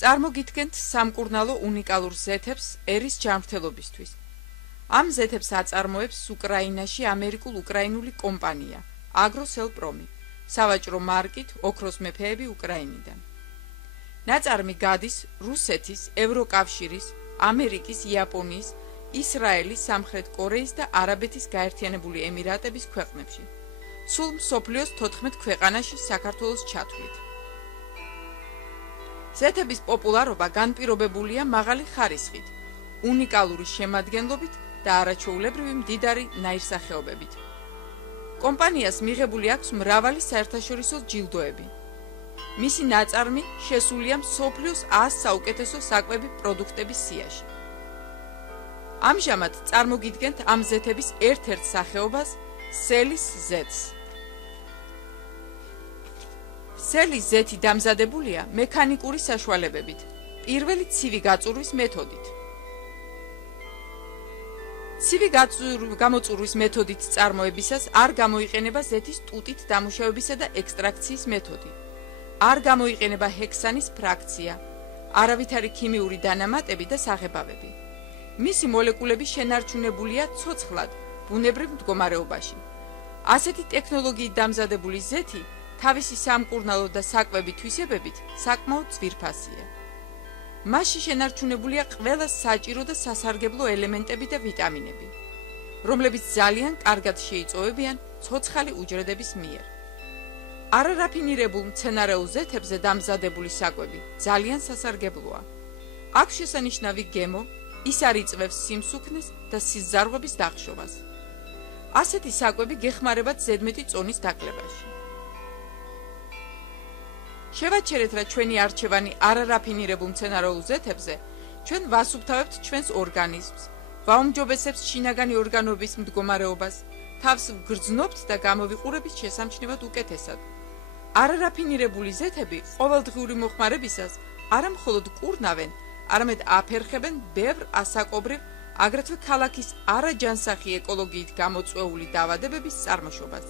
წარმოგიდგენთ სამკურნალო უნიკალურ ზეთებს ერის ჯანმრთელობისთვის. ამ ზეთებს აწარმოებს უკრაინაში ამერიკულ-უკრაინული კომპანია აგროსელპრომი, სავაჭრო მარკით ოქროს მეფეები უკრაინიდან. ნაწარმი გადის რუსეთის, ევროკავშირის, ამერიკის, იაპონიის, ისრაელის, სამხრეთ კორეის და არაბეთის გაერთიანებული ემირატების ქვეყნებში. სულ მსოფლიოს 14 ქვეყანაში საქართველოს ჩათვლით. ზეთების პოპულარობა განპირობებულია მაღალი ხარისხით, უნიკალური შემადგენლობით და არაჩვეულებრივი მდიდარი ნაირსახეობებით. კომპანიას მიღებული აქვს მრავალი საერთაშორისო ჯილდოები. მისი ნაწარმი შესულია მსოფლიოს 100 საუკეთესო საკვები პროდუქტების სიაში. ამჟამად წარმოგიდგენთ ამ ზეთების ერთ-ერთ სახეობას, სელის ზეთს. სელის ზეთი დამზადებულია მექანიკური საშუალებებით, პირველი ცივი გაწურვის მეთოდით. ცივი გამოწურვის მეთოდით წარმოებისას არ გამოიყენება ზეთის ტუტით დამუშავებისა და ექსტრაქციის მეთოდი. არ გამოიყენება ჰექსანის ფრაქცია, არავითარი ქიმიური დანამატები და საღებავები. მისი მოლეკულები შენარჩუნებულია ცოცხლად, ბუნებრივ მდგომარეობაში. ასეთი ტექნოლოგიით დამზადებული ზეთი თავისი სამკურნალო და საკვები თვისებებით საკმაოდ ძვირფასია. მასში შენარჩუნებულია ყველა საჭირო და სასარგებლო ელემენტები და ვიტამინები, რომლებიც ძალიან კარგად შეიწოვებიან ცოცხალი უჯრედების მიერ. არარაფინირებულ მცენარეულ ზეთებზე დამზადებული საკვები ძალიან სასარგებლოა. აქვს შესანიშნავი გემო, ის არ იწვევს სიმსუქნეს და სიზარღვების დახშობას. ასეთი საკვები გეხმარებათ ზედმეტი წონის დაკლებაში. შევაჩერეთ, რა ჩვენი არჩევანი არარაფინირებულ მცენარეულ ზეთებზე, ჩვენ ვასუფთავებთ ჩვენს ორგანიზმს, ვაუმჯობესებთ შინაგანი ორგანოების მდგომარეობას, თავს ვგრძნობთ და გამოვიყურებით შესამჩნევად უკეთესად. არარაფინირებული ზეთები ყოველდღიური მოხმარებისას არა მხოლოდ კურნავენ, არამედ აფერხებენ ბევრ ასაკობრივ, აგრეთვე ქალაქის არაჯანსაღი ეკოლოგიით გამოწვეული დაავადებების წარმოშობას,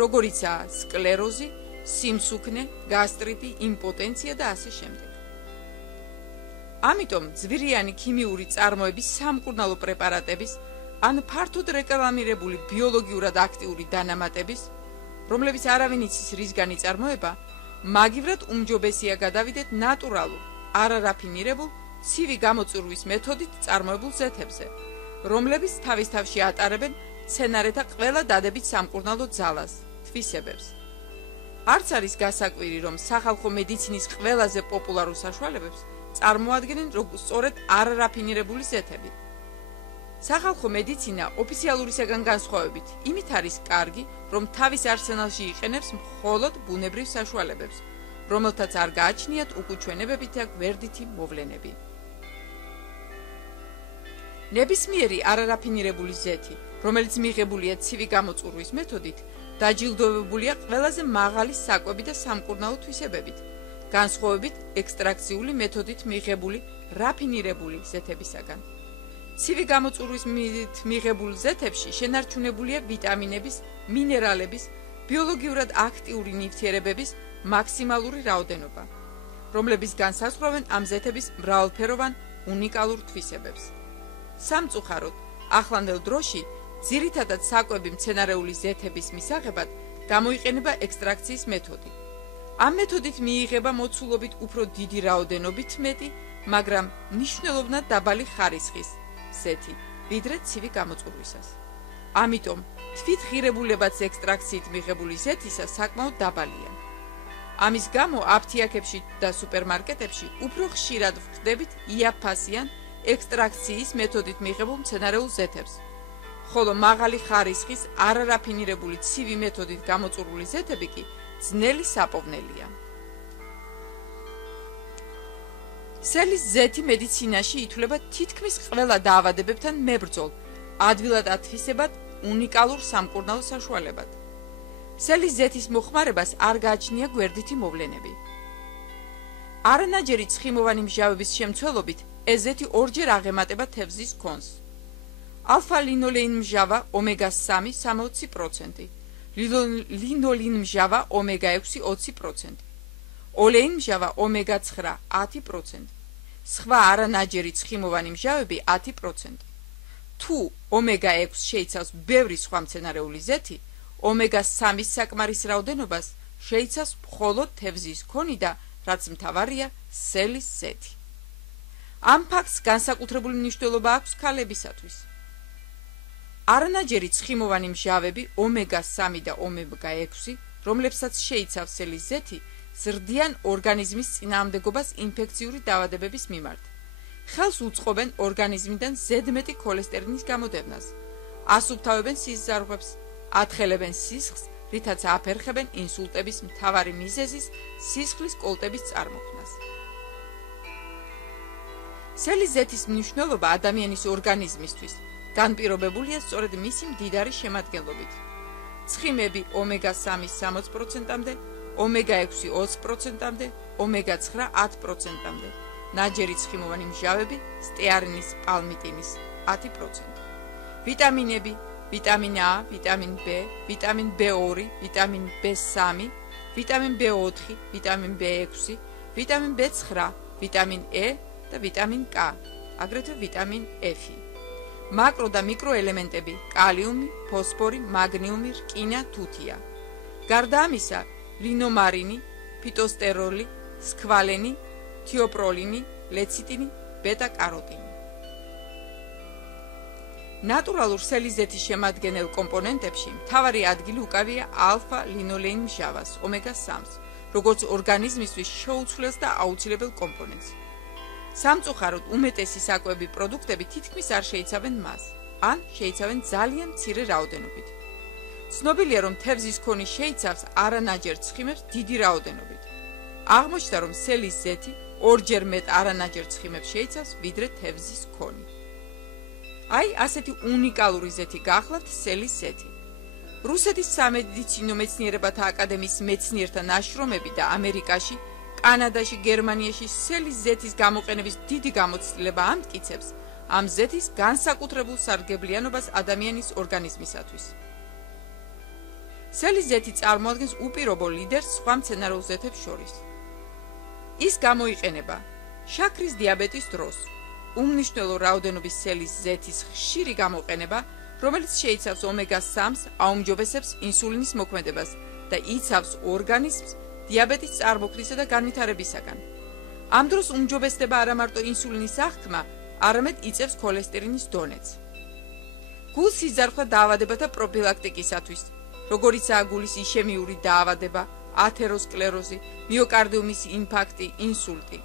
როგორიცაა სკლეროზი, სიმსუქნე, გასტრიტი, იმპოტენცია და ასე შემდეგ. ამიტომ ძვირიანი ქიმიური წარმოების სამკურნალო პრეპარატების ან ფართოდ რეკლამირებული ბიოლოგიურად აქტიური დანამატების, რომლებიც არავინ იცის რისგან იწარმოება, მაგივრად უმჯობესია გადავიდეთ ნატურალურ, არარაფინირებულ, ცივი გამოწურვის მეთოდით წარმოებულ ზეთებზე, რომლებიც თავის თავში ატარებენ მცენარეთა ყველა დადებით სამკურნალო ძალას, თვისებებს. არც არის გასაკვირი, რომ სახალხო მედიცინის ყველაზე პოპულარულ საშუალებებს წარმოადგენენ სწორედ არარაფინირებული ზეთები. სახალხო მედიცინა ოფიციალურისაგან განსხვავებით იმით არის კარგი, რომ თავის არსენალში იყენებს მხოლოდ ბუნებრივ საშუალებებს, რომელთაც არ გააჩნიათ უკუჩვენებები და გვერდითი მოვლენები. ნებისმიერი არარაფინირებული ზეთი, რომელიც მიღებულია ცივი გამოწურვის მეთოდით, დაჯილდოვებულია ყველაზე მაღალი საკვები და სამკურნალო თვისებებით, განსხვავებით ექსტრაქციული მეთოდით მიღებული რაფინირებული ზეთებისაგან. ცივი გამოწურვის მიღებულ ზეთებში შენარჩუნებულია ვიტამინების, მინერალების, ბიოლოგიურად აქტიური ნივთიერებების მაქსიმალური რაოდენობა, რომლებიც განსაზღვრავენ ამ ზეთების მრავალფეროვან უნიკალურ თვისებებს. სამწუხაროდ, ახლანდელ დროში ძირითადად საკვები მცენარეული ზეთების მისაღებად გამოიყენება ექსტრაქციის მეთოდი. ამ მეთოდით მიიღება მოცულობით უფრო დიდი რაოდენობით მეტი, მაგრამ მნიშვნელოვნად დაბალი ხარისხის ზეთი, ვიდრე ცივი გამოწურვისას. ამიტომ თვითღირებულებაც ექსტრაქციით მიღებული ზეთისა საკმაოდ დაბალია. ამის გამო აფთიაქებში და სუპერმარკეტებში უფრო ხშირად ვხვდებით იაფფასიან ექსტრაქციის მეთოდით მიღებულ მცენარეულ ზეთებს, ხოლო მაღალი ხარისხის არარაფინირებული ცივი მეთოდით გამოწურვული ზეთები კი ძნელი საპოვნელია. სელის ზეთი მედიცინაში ითვლება თითქმის ყველა დაავადებებთან მებრძოლ, ადვილად ათვისებად უნიკალურ სამკურნალო საშუალებად. სელის ზეთის მოხმარებას არ გააჩნია გვერდითი მოვლენები. არანაჯერი ცხიმოვანი მჟავების შემცველობით ეს ზეთი ორჯერ აღემატება თევზის კონს. ალფა-ლინოლეინ მჟავა ომეგა-3 60%, ლინოლინ მჟავა ომეგა-6 20%. ოლეინმჟავა ომეგა-9 10%, სხვა არანაჯერი ცხიმოვანი მჟავები 10%. თუ ომეგა-6 შეიცავს ბევრი სხვა მცენარეული ზეთი, ომეგა-3-ის საკმარის რაოდენობას შეიცავს მხოლოდ თევზის ქონი და რაც მთავარია სელის ზეთი. ამ ფაქტს განსაკუთრებული მნიშვნელობა აქვს ქალებისათვის. არანაჯერი ცხიმოვანი მჟავები ომეგა-3 და ომეგა-6, რომლებსაც შეიცავს სელის ზეთი, ზრდიან ორგანიზმის წინააღმდეგობას ინფექციური დაავადებების მიმართ. ხელს უწყობენ ორგანიზმიდან ზედმეტი ქოლესტერინის გამოდევნას, ასუფთავებენ სისხლძარღვებს, ათხელებენ სისხლს, რითაც აფერხებენ ინსულტების მთავარი მიზეზის სისხლის კოლტების წარმოქმნას. სელის ზეთის მნიშვნელობა ადამიანის ორგანიზმისთვის განპირობებულია სწორედ მისი მდიდარი შემადგენლობით. ცხიმები ომეგა-3 60%-მდე, ომეგა-6 20%-მდე, ომეგა-9 10%-მდე, ნაჯერი ცხიმოვანი მჟავები სტეარინის, პალმიტინის 10%. ვიტამინები, ვიტამინ A, ვიტამინ B, ვიტამინ B2, ვიტამინ B3, ვიტამინ B4, ვიტამინ B6, ვიტამინ B9, ვიტამინ E და ვიტამინ K, აგრეთვე ვიტამინ F. მაკრო და მიკროელემენტები კალიუმი, ფოსფორი, მაგნიუმი, რკინა, თუთია. გარდა ამისა, ლინომარინი, ფიტოსტეროლი, სქვალენი, თიოპროლინი, ლეციტინი, ბეტა-კაროტინი. ნატურალურ სელის ზეთის შემადგენელ კომპონენტებში მთავარი ადგილი უკავია ალფა-ლინოლეინ მჟავას, ომეგა-3-ს, როგორც ორგანიზმისთვის შეუცვლელს და აუცილებელ კომპონენტს. სამწუხაროდ, უმეტესი საკვები პროდუქტები თითქმის არ შეიცავენ მას, ან შეიცავენ ძალიან მცირე რაოდენობით. ცნობილია, რომ თევზის ქონი შეიცავს არანაჯერ ცხიმებს დიდი რაოდენობით. აღმოჩნდა, რომ სელის ზეთი ორჯერ მეტ არანაჯერ ცხიმებს შეიცავს, ვიდრე თევზის ქონი. აი, ასეთი უნიკალური ზეთი გახლავთ სელის ზეთი. რუსეთის სამედიცინო მეცნიერებათა აკადემიის მეცნიერთა ნაშრომები და ამერიკაში, კანადაში, გერმანიაში სელის ზეთის გამოყენების დიდი გამოცდილება ამტკიცებს ამ ზეთის განსაკუთრებულ სარგებლიანობას ადამიანის ორგანიზმისათვის. სელის ზეთი წარმოადგენს უპირობო ლიდერს სხვა მცენარეულ ზეთებს შორის. ის გამოიყენება შაქრის დიაბეტის დროს, უმნიშვნელო რაოდენობის სელის ზეთის ხშირი გამოყენება, რომელიც შეიცავს ომეგა-3-ს, აუმჯობესებს ინსულინის მოქმედებას და იცავს ორგანიზმს დიაბეტის წარმოქმნისა და განვითარებისაგან. ამ დროს უმჯობესდება არა მარტო ინსულინის აღქმა, არამედ იწევს ქოლესტერინის დონეც. გულის სიზარხვა დაავადებათა პროფილაქტიკისათვის, როგორიცაა გულის იშემიური დაავადება, ათეროსკლეროზი, მიოკარდიუმის ინფარქტი, ინსულტი.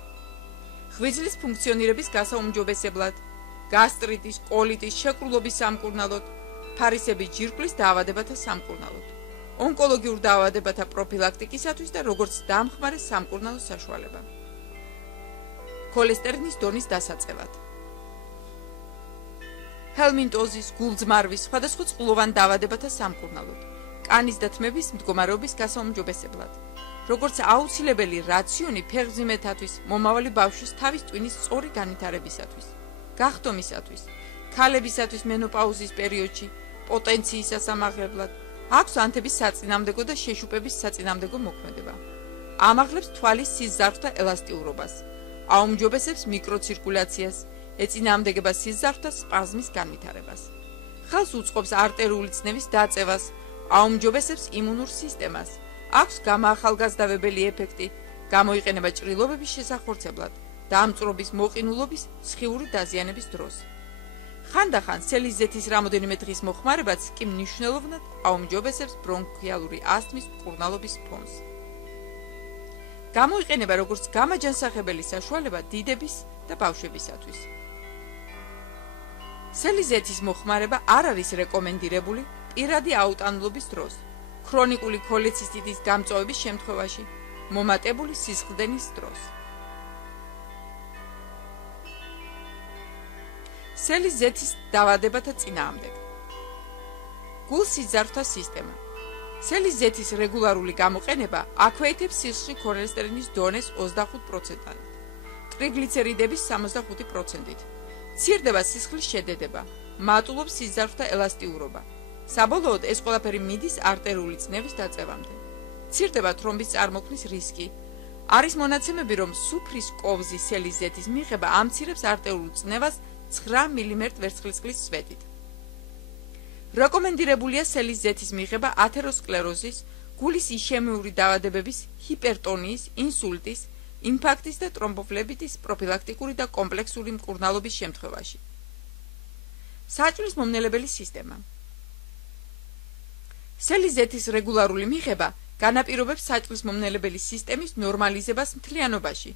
ღვიძლის ფუნქციონირების გასაუმჯობესებლად, გასტრიტის, კოლიტის, შეკრულობის სამკურნალოდ, ფარისების ჯირკვლის დაავადებათა სამკურნალოდ, ონკოლოგიურ დაავადებათა პროფილაქტიკისათვის და როგორც დამხმარე სამკურნალო საშუალება. ქოლესტერინის დონის დასაწევად. ჰელმინტოზის, გულძმარვის, სხვადასხვა წყლოვან დაავადებათა სამკურნალოდ, კანის და თმების მდგომარეობის გასაუმჯობესებლად. როგორც აუცილებელი რაციონი ფეხმძიმეთათვის, მომავალი ბავშვის თავის ტვინის სწორი განვითარებისათვის, გახდომისათვის, ქალებისათვის მენოპაუზის პერიოდში, პოტენციის სასამაღლებლად, აქვს ანთების საწინააღმდეგო და შეშუპების საწინააღმდეგო მოქმედება. ამაღლებს თვალის სისხლძარღვთა ელასტიურობას, აუმჯობესებს მიკროცირკულაციას, ეწინააღმდეგება სისხლძარღვთა სპაზმის განვითარებას. ხელს უწყობს არტერიული წნევის დაწევას, აუმჯობესებს იმუნურ სისტემას, აქვს გამაახალგაზრდავებელი ეფექტი, გამოიყენება ჭრილობების შესახორცებლად, დამწვრობის, მოყინულობის, სხიური დაზიანების დროს. ხანდახან სელის ზეთის რამოდენიმე დღის მოხმარებაც კი მნიშვნელოვნად აუმჯობესებს ბრონქიალური ასთმის მკურნალობის ფონს. გამოიყენება როგორც გამაჯანსაღებელი საშუალება დიდების და ბავშვებისათვის. სელის ზეთის მოხმარება არ არის რეკომენდირებული პირადი აუტანლობის დროს, ქრონიკული ქოლეცისტიტის გამწვავების შემთხვევაში, მომატებული სისხლდენის დროს. სელის ზეთის დაავადებათა წინააღმდეგ. გულის სისხლძარღვთა სისტემა. სელის ზეთის რეგულარული გამოყენება აქვეითებს სისხლში ქოლესტერინის დონეს 25%-ად, ტრიგლიცერიდების 65%-ით. მცირდება სისხლის შედედება, მატულობს სისხლძარღვთა ელასტიურობა. საბოლოოდ ეს ყველაფერი მიდის არტერიული წნევის დაწევამდე. მცირდება თრომბის წარმოქმნის რისკი, არის მონაცემები, რომ სუფრის კოვზის სელის ზეთის მიღება ამცირებს არტერიულ წნევას 9 მმ ვერცხლისწყლის სვეტით. რეკომენდირებულია სელის ზეთის მიღება ათეროსკლეროზის, გულის იშემიური დაავადებების, ჰიპერტონიის, ინსულტის, ინფარქტის და ტრომბოფლებიტის პროფილაქტიკური და კომპლექსური მკურნალობის შემთხვევაში. საჭმლის მომნელებელი სისტემა. სელის ზეთის რეგულარული მიღება განაპირობებს საჭმლის მომნელებელი სისტემის ნორმალიზებას მთლიანობაში,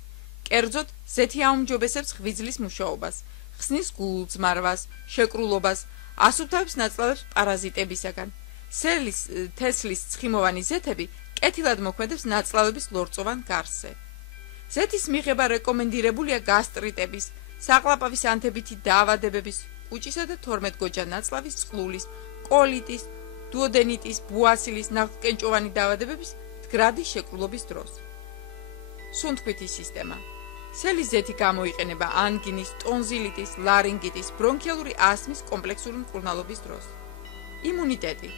კერძოდ ზეთი აუმჯობესებს ღვიძლის მუშაობას, ხსნის გულწმარვას, შეკრულობას, ასუფთავებს ნაწლავებს პარაზიტებისაგან. სელის თესლის ცხიმოვანი ზეთები კეთილად მოქმედებს ნაწლავების ლორწოვან გარსზე. ზეთის მიღება რეკომენდირებულია გასტრიტების, საყლაპავის ანთებითი დაავადებების, კუჭისა და 12-გოჯა ნაწლავის წყლულის, კოლიტის, დუოდენიტის, ბუასილის, ნაღვთკენჭოვანი დაავადებების მდგრადი შეკრულობის დროს. სუნთქვითი სისტემა. სელის ზეთი გამოიყენება ანგინის, ტონზილიტის, ლარინგიტის, ბრონქიალური ასმის კომპლექსური მკურნალობის დროს. იმუნიტეტი.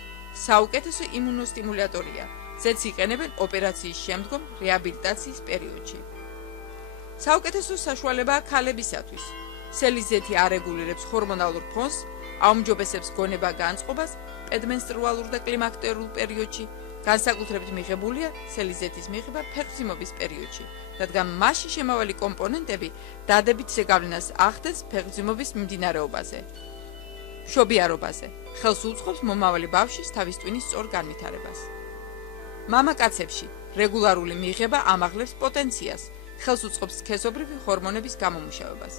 საუკეთესო იმუნოსტიმულატორია. ზეთს იყენებენ ოპერაციის შემდგომ რეაბილიტაციის პერიოდში. საუკეთესო საშუალებაა ქალებისათვის. სელის ზეთი არეგულირებს ჰორმონალურ ფონს, აუმჯობესებს გონება-განწყობას პედმენსტრუალურ და კლიმაქტერულ პერიოდში, განსაკუთრებით მიღებულია სელის ზეთის მიღება ფეხმძიმობის პერიოდში, რადგან მასში შემავალი კომპონენტები დადებით ზეგავლენას ახდენს ფეხმძიმობის მიმდინარეობაზე, მშობიარობაზე, ხელს უწყობს მომავალი ბავშვის თავის ტვინის სწორ განვითარებას. მამაკაცებში რეგულარული მიღება ამაღლებს პოტენციას, ხელს უწყობს სქესობრივი ჰორმონების გამომუშავებას.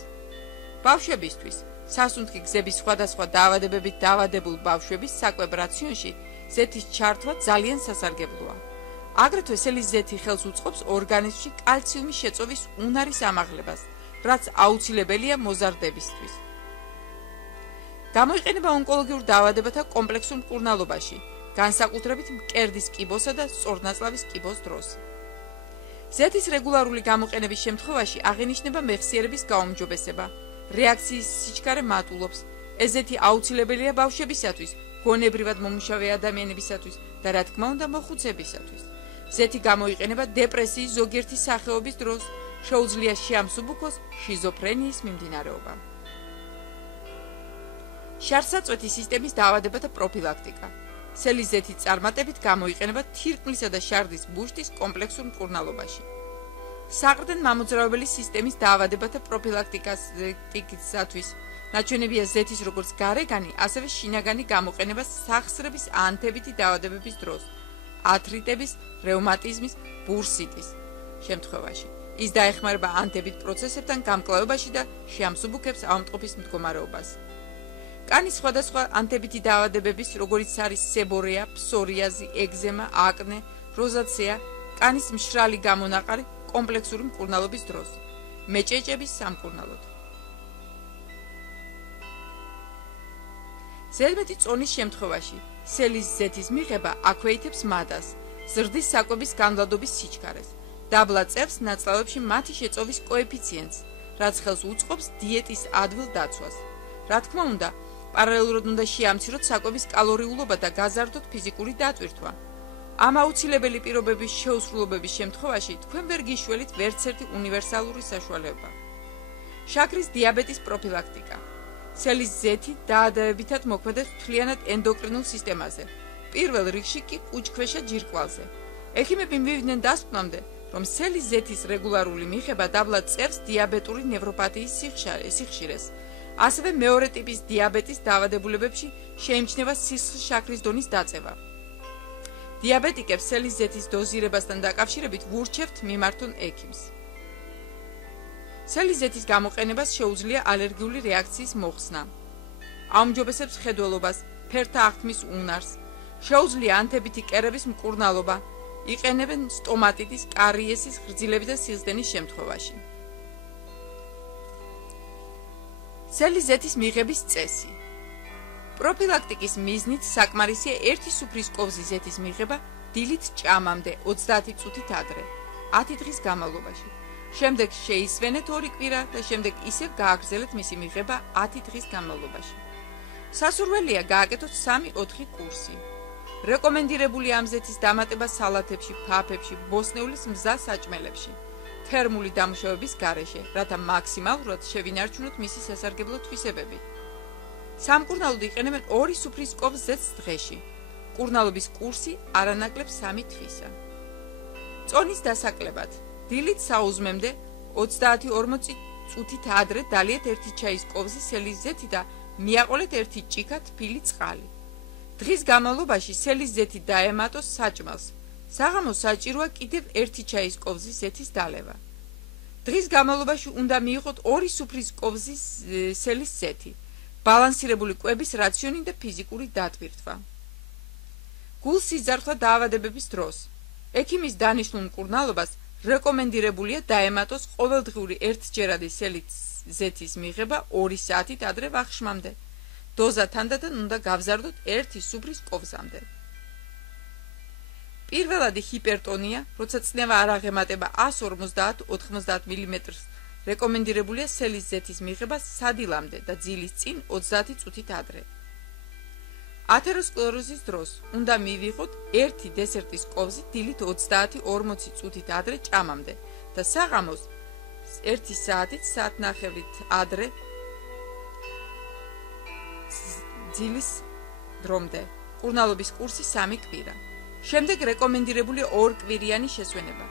ბავშვებისთვის სასუნთქი გზების სხვადასხვა დაავადებებით დაავადებულ ბავშვების საკვებ რაციონში ზეთის ჩართვა ძალიან სასარგებლოა. აგრეთვე სელის ზეთი ხელს უწყობს ორგანიზმში კალციუმის შეწოვის უნარის ამაღლებას, რაც აუცილებელია მოზარდებისთვის. გამოიყენება ონკოლოგიურ დაავადებათა კომპლექსურ მკურნალობაში, განსაკუთრებით მკერდის კიბოსა და სწორნაწლავის კიბოს დროს. ზეთის რეგულარული გამოყენების შემთხვევაში აღინიშნება მეხსიერების გაუმჯობესება, რეაქციის სიჩქარე მატულობს. ეს ზეთი აუცილებელია ბავშვებისათვის, გონებრივად მომუშავე ადამიანებისათვის და რა თქმა უნდა მოხუცებისათვის. ზეთი გამოიყენება დეპრესიის ზოგიერთი სახეობის დროს, შეუძლია შეამსუბუქოს შიზოფრენიის მიმდინარეობა. შარსაწვეთი სისტემის დაავადებათა პროფილაქტიკა. სელის ზეთის წარმატებით გამოიყენება თირკმლისა და შარდის ბუშტის კომპლექსურ მკურნალობაში. საყრდენ მამოძრავებელი სისტემის დაავადებათა პროფილაქტიკისათვის ნაჩვენებია ზეთის როგორც გარეგანი, ასევე შინაგანი გამოყენება სახსრების ანთებითი დაავადებების დროს, ათრიტების, რევმატიზმის, ბურსიტის შემთხვევაში. ის დაეხმარება ანთებით პროცესებთან გამკლავებაში და შეამსუბუქებს ავადმყოფის მდგომარეობას. კანის სხვადასხვა ანთებითი დაავადებების, როგორიც არის სებორეა, ფსორიაზი, ეგზემა, აკნე, როზაცეა, კანის მშრალი გამონაყარი კომპლექსური მკურნალობის დროს, მეჭეჭების სამკურნალოდ. ზედმეტი წონის შემთხვევაში სელის ზეთის მიღება აქვეითებს მადას, ზრდის საკვების განვლადობის სიჩქარეს, დაბლა წერს ნაწლავებში მათი შეწოვის კოეფიციენტს, რაც ხელს უწყობს დიეტის ადვილ დაცვას. რა თქმა უნდა, პარალელურად უნდა შეამციროთ საკვების კალორიულობა და გაზარდოთ ფიზიკური დატვირთვა. ამ აუცილებელი პირობების შეუსრულობების შემთხვევაში თქვენ ვერ გიშველით ვერცერთი უნივერსალური საშუალება. შაქრის დიაბეტის პროფილაქტიკა. სელის ზეთი დაავადებითად მოქმედებს მთლიანად ენდოკრინულ სისტემაზე, პირველ რიგში კი კუჭქვეშა ჯირკვალზე. ექიმები მივიდნენ დასკვნამდე, რომ სელის ზეთის რეგულარული მიღება დაბლა წერს დიაბეტური ნევროპათიის სიხშირეს. ასევე მეორე ტიპის დიაბეტის დაავადებულებებში შეიმჩნევა სისხლის შაქრის დონის დაწევა. დიაბეტიკებს სელის ზეთის დოზირებასთან დაკავშირებით ვურჩევთ მიმართონ ექიმს. სელის ზეთის გამოყენებას შეუძლია ალერგიული რეაქციის მოხსნა. აუმჯობესებს ხედველობას, ფერთა აღთმის უნარს, შეუძლია ანთებითი კერების მკურნალობა, იყენებენ სტომატიტის, კარიესის, ღრძლების და სისხლდენის შემთხვევაში. სელის ზეთის მიღების წესი. პროფილაქტიკის მიზნით საკმარისია ერთი სუფრის კოვზის ზეთის მიღება დილით ჭამამდე 30 წუთით ადრე, 10 დღის განმავლობაში. შემდეგ შეისვენეთ 2 კვირა და შემდეგ ისევ გააგრძელეთ მისი მიღება 10 დღის განმავლობაში. სასურველია გააკეთოთ 3-4 კურსი. რეკომენდირებული ამ ზეთის დამატება სალათებში, ფაფებში, ბოსტნეულის მზა საჭმელებში. თერმული დამუშავების გარეშე, რათა მაქსიმალურად შევინარჩუნოთ მისი სასარგებლო თვისებები. სამკურნალოდ იყენებენ 2 სუფრის კვებს ზეთს დღეში. მკურნალობის კურსი არანაკლებ 3 თვისა. წონის დასაკლებად, დილით საუზმემდე 30-40 წუთით ადრე დალიეთ 1 ჩაის კვებზე სელის ზეთი და მიაყოლეთ 1 ჭიქა თბილი წყალი. დღის განმავლობაში სელის ზეთი დაემატოს საჭმელს. საღამოს საჭიროა კიდევ 1 ჩაის კვებზის ზეთის დალევა. დღის განმავლობაში უნდა მიიღოთ 2 სუფრის კვებზის სელის ზეთი, ბალანსირებული კვების რაციონი და ფიზიკური დატვირთვა. გულს იზარხვა დაავადებების დროს. ექიმის დანიშნულ მკურნალობას რეკომენდირებულია დაემატოს ყოველდღიური 1ჯერადი სელის ზეთის მიღება 2 საათით ადრე ვახშმამდე. დოზა თანდათან უნდა გავზარდოთ 1 სუფრის კვებზამდე. პირველადი ჰიპერტონია, როცა წნევა არ აღემატება 150-90 მმ-ს, რეკომენდირებულია სელის ზეთის მიღება სადილამდე და ძილის წინ 30 წუთით ადრე. ათეროსკლეროზის დროს უნდა მივიღოთ 1 დესერტის კვებზი დილით 30-40 წუთით ადრე ჭამამდე და საღამოს 1 საათით საათნახევრით ადრე ძილის დრომდე. მკურნალობის კურსი 3 კვირა. შემდეგ რეკომენდირებულია 2 კვირიანი შესვენება.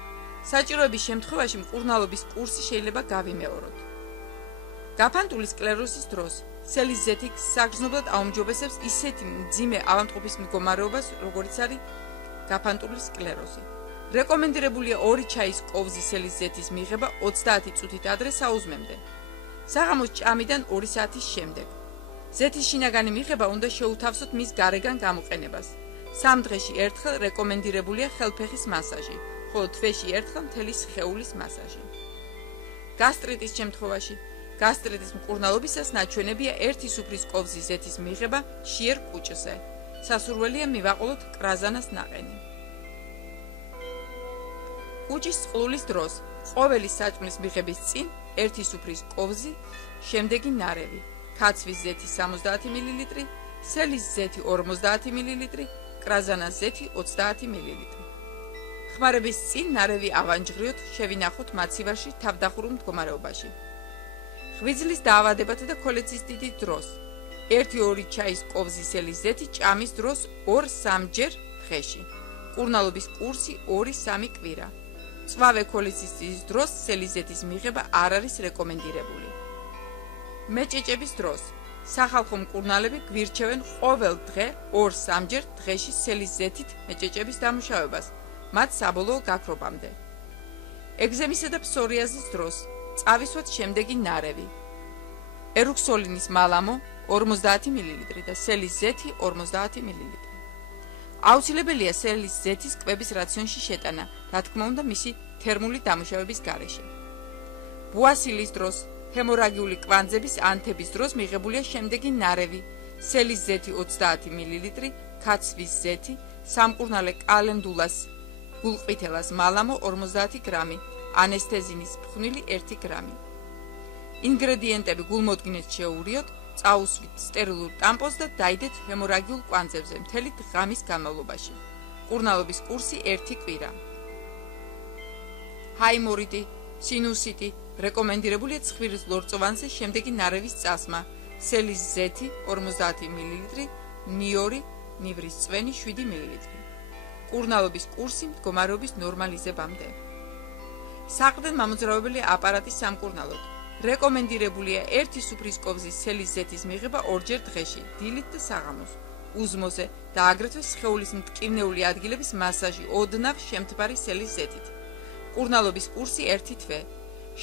საჭიროების შემთხვევაში მკურნალობის კურსი შეიძლება გავიმეოროთ. გაფანტული სკლეროზის დროს სელის ზეთი საგრძნობლად აუმჯობესებს ისეთი მძიმე ავადმყოფის მდგომარეობას, როგორც არის გაფანტული სკლეროზი. რეკომენდირებულია 2 ჩაის კვებზი სელის ზეთის მიღება 30 წუთით ადრე საუზმემდე. საღამოს ჭამიდან 2 საათის შემდეგ. ზეთის შინაგანი მიღება უნდა შეუთავსოთ მის გარეგან გამოყენებას. 3 დღეში ერთხელ რეკომენდირებულია ხელფეხის მასაჟი, ხოლო თვეში ერთხელ მთელი სხეულის მასაჟი. გასტრიტის შემთხვევაში გასტრიტის მკურნალობისას ნაჩვენებია 1 სუფრის კვებზის ზეთის მიღება შიერ კუჭზე. სასურველია მივაყოლოთ კრაზანას ნაყენი. კუჭის წყლულის დროს ყოველი საჭმლის მიღების წინ 1 სუფრის კვებზი, შემდეგი ნარევი, ქაცვის ზეთი 70 მl, სელის ზეთი 50 მl, კრაზანას ზეთი 30 მl. ხმარების წინ ნარევი ავანჯღრიოთ, შევინახოთ მაცივარში თავდახურულ მდგომარეობაში. ღვიძლის დაავადებათა და ქოლეცისტიტის დროს 1-2 ჩაის კვებზი სელის ზეთი ჭამის დროს 2-3 ჯერ დღეში. მკურნალობის კურსი 2-3 კვირა. მწვავე ქოლეცისტიტის დროს სელის ზეთის მიღება არ არის რეკომენდირებული. მეჭეჭების დროს სახალხო მკურნალები გვირჩევენ ყოველ დღე 2-3 ჯერ დღეში სელის ზეთით მეჭეჭების დამუშავებას, მათ საბოლოო გაქრობამდე. ეგზემისა და ფსორიაზის დროს წავისვათ შემდეგი ნარევი. ერუქსოლინის მალამო 50 მl და სელის ზეთი 50 მl. აუცილებელია სელის ზეთის კვების რაციონში შეტანა, რა თქმა უნდა მისი თერმული დამუშავების გარეშე. ბუასილის დროს, ჰემორაგიული კვანძების ანთების დროს მიღებულია შემდეგი ნარევი: სელის ზეთი 30 მl, ქაცვის ზეთი, სამკურნალე კალენდულას გულყვითელას მალამო 50 გრამი, ანესთეზინის ფხვნილი 1 გრამი. ინგრედიენტები გულმოდგინედ შეურიოთ, წაუსვით სტერილურ ტამპონს და დაიდეთ ჰემორაგიულ კვანძებზე მთელი ღამის განმავლობაში. მკურნალობის კურსი 1 კვირა. ჰაიმორიტი, სინუსიტი, რეკომენდირებულია ცხვირის ლორწოვანზე შემდეგი ნარევის წასმა: სელის ზეთი 50 მl, ნიორი, ნივრის წვენი 7 მl. მკურნალობის კურსი მდგომარეობის ნორმალიზებამდე. საყრდენ მამოძრავებელი აპარატის სამკურნალოდ რეკომენდირებულია 1 სუფრის კვებზის სელის ზეთის მიღება 2 ჯერ დღეში, დილით და საღამოს, უზმოზე და აგრეთვე სხეულის მტკივნეული ადგილების მასაჟი ოდნავ შემთბარი სელის ზეთით. მკურნალობის კურსი 1 თვე.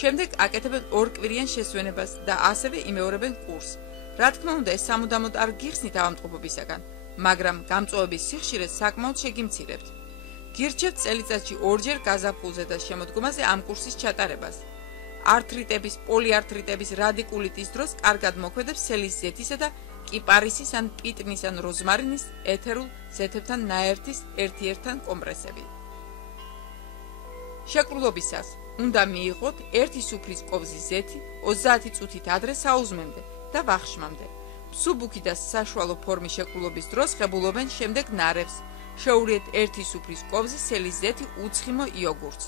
შემდეგ აკეთებენ 2 კვირიან შესვენებას და ასევე იმეორებენ კურსს. რა თქმა უნდა, ეს სამუდამოდ არ გიხსნით ავადმყოფობისაგან, მაგრამ გამწვავების სიხშირეს საკმაოდ შეგიმცირებთ. გირჩევთ წელიწადში 2 ჯერ გაზაფხულზე და შემოდგომაზე ამ კურსის ჩატარებას. ართრიტების, პოლიართრიტების, რადიკულიტის დროს კარგად მოქმედებს სელის ზეთისა და კიპარისის ან პიტნის ან როზმარინის ეთერულ ზეთებთან ნაერთის ერთიერთთან კომპრესები. შეკრულობისას უნდა მიიღოთ 1 სუფრის კვებზის ზეთი 30 წუთით ადრე საუზმემდე და ვახშმამდე. მსუბუქი და საშუალო ფორმის შეკრულობის დროს ღებულობენ შემდეგ ნარევს. შეურიეთ 1 სუფრის კვებზის სელის ზეთი უცხიმო იოგურტს.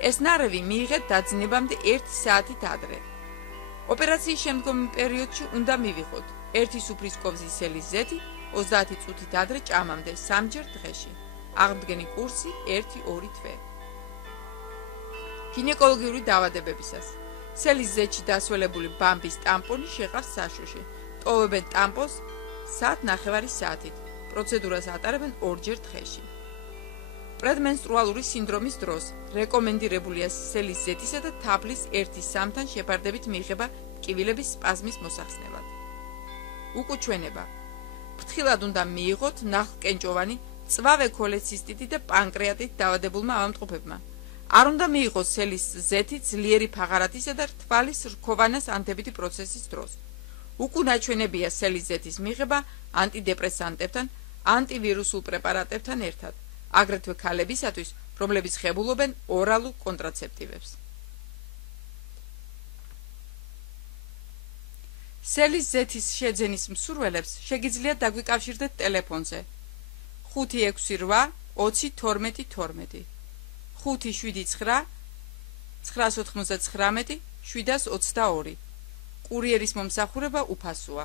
ეს ნარევი მიიღეთ დაძინებამდე 1 საათით ადრე. ოპერაციის შემდგომ პერიოდში უნდა მივიღოთ 1 სუფრის კოვზის სელის ზეთი 30 წუთით ადრე ჭამამდე 3-ჯერ დღეში. აღდგენი კურსი 1-2 თვე. გინეკოლოგიური დაავადებებისას სელის ზეთში დასველებული ბამბის ტამპონი შეყარს საშუში. ტოვებენ ტამპონს საათ-ნახევარი საათით. პროცედურას ატარებენ 2-ჯერ დღეში. პრედმენსტრუალური სინდრომის დროს რეკომენდირებულია სელის ზეთისა და თაფლის 1-3-თან შეფარდებით მიიღება ტკივილების სპაზმის მოსახსნელად. უკუჩვენება. ფრთხილად უნდა მიიღოთ ნახკენჭოვანი, წვავე ქოლეცისტიტი და პანკრეატით დაავადებულმა ავადმყოფებმა. არ უნდა მიიღოს სელის ზეთი ძლიერი ფაღარათისა და რთვალის რქოვანას ანთებითი პროცესის დროს. უკუნაჩვენებია სელის ზეთის მიღება ანტიდეპრესანტებთან, ანტივირუსულ პრეპარატებთან ერთად, აგრეთვე ქალებისათვის, რომლებიც ხებულობენ ორალულ კონტრაცეპტივებს. სელის ზეთის შეძენის მსურველებს შეგიძლიათ დაგვიკავშირდეთ ტელეფონზე 568 20 12 579 999 722. კურიერის მომსახურება უფასოა.